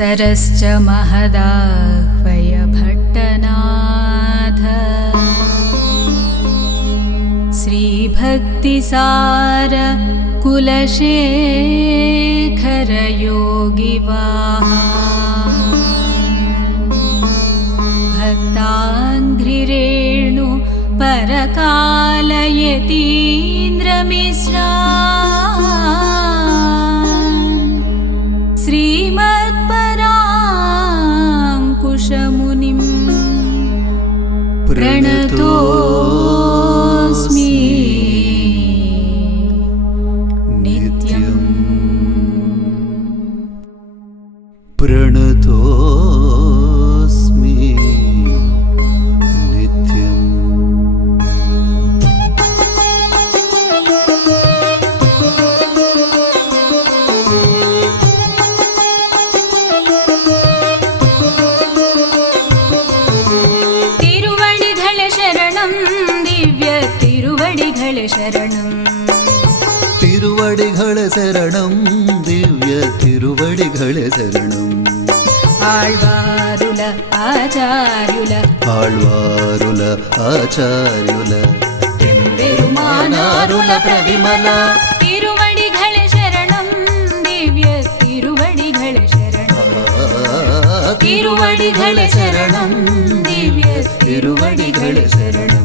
सरश्च महदाह्वय भट्टनाथ श्रीभक्तिसार कुलशेखर योगिवाहान् भक्ताङ्घ्रिरेणु परकालयतीन्द्रमिश्रान् श्रीमत्पराङ्कुशमुनिं प्रणतोऽस्मि नित्यम्। प्रणतोऽस्मि नित्यम्। तिरुवडिगळे शरणं दिव्य तिरुवडिगळे शरणं आळ्वारुल आचार्युल एम्बेरुमानारुल प्रविमल तिरुवडिगळे शरणं दिव्य तिरुवडिगळे शरणं तिरुवडिगळे शरणं दिव्य तिरुवडिगळे शरणं।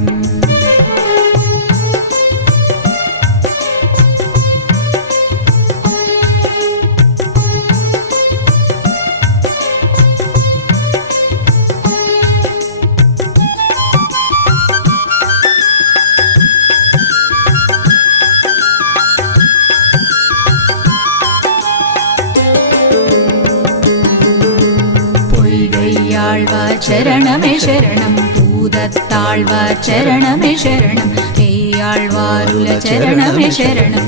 चरणमे शरणं पूदत्ताळ्वार् चरणमे शरणं पेय्याळ्वारुल चरणमे शरणं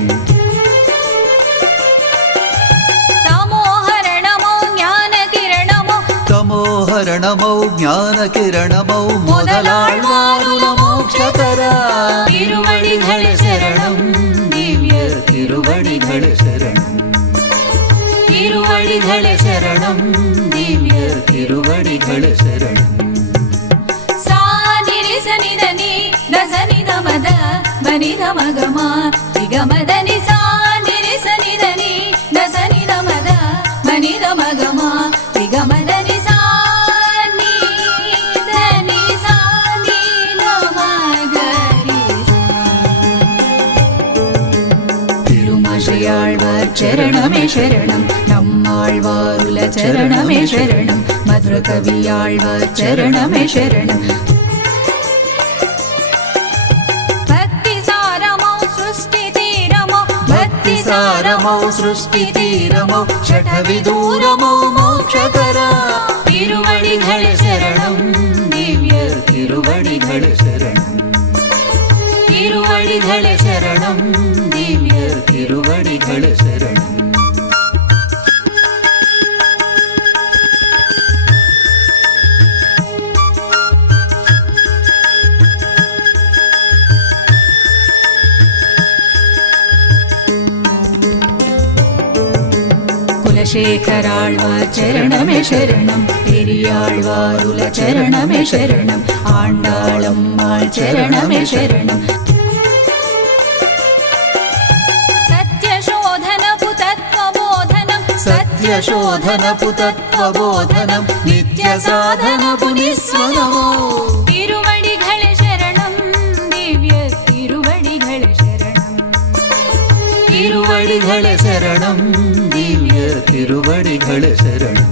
तमोहरणमो ज्ञानकिरणमो मोदलाळ्वारुल मोक्षकर तिरुवडिगळे शरणं दिव्य तिरुवडिगळे शरणं तिरुवडिगळे शरणं दिव्य तिरुवडिगळे शरणं। सा निरि सनि దని దసని దమద బని దమగమ నిగమదని సా నిరి సని దని దసని దమద బని దమగమ నిగమదని సా ని దని సా ని దమగరి సా। తిరుమషయాళ్వార్ చరణమే శరణం நம்மாழ்வாருல चरणमे शरणं मधुरकवियाழ்वार चरणमे शरणं भक्तिसारमो सृष्टितीरमो शठविदूरमो मोक्षकर तिरुवडिगळे शरणं दिव्य तिरुवडिगळे शरणं तिरुवडिगळे शरणं दिव्य तिरुवडिगळे शरणं। कुलशेखराळ्वार् चरणमे शरणं पेरियाळ्वारुल चरणमे शरणं आण्डाळम्माळ् चरणमे शरणं सत्यशोधनपुतत्वबोधनं नित्यसाधनपुनिस्वनमो तिरुवडिगळे शरणं दिव्य तिरुवडिगळे शरणं तिरुवडिगळे शरणं दिव्य तिरुवडिगळे शरणं।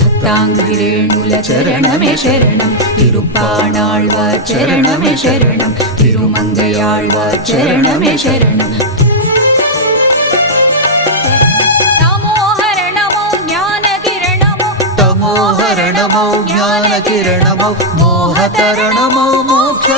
भक्ताङ्घ्रिरेणुल चरणमे शरणं तिरुप्पाणाळ्वार् चरणमे शरणं तिरुमङ्गयाळ्वार् चरणमे शरणं तमोहरणमो ज्ञानकिरणमो मोहतरणमो मोक्ष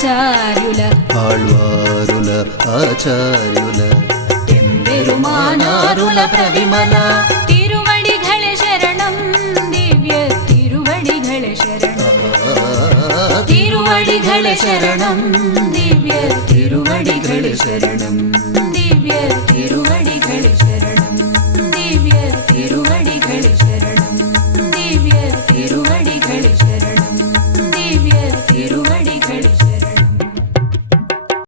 ఆచార్యుల ఆళ్వారుల ఆచార్యుల பெருமானாருல பிரவிமல திருவடிகளே சரணம் திவ்ய திருவடிகளே சரணம் திருவடிகளே சரணம் திவ்ய திருவடிகளே சரணம்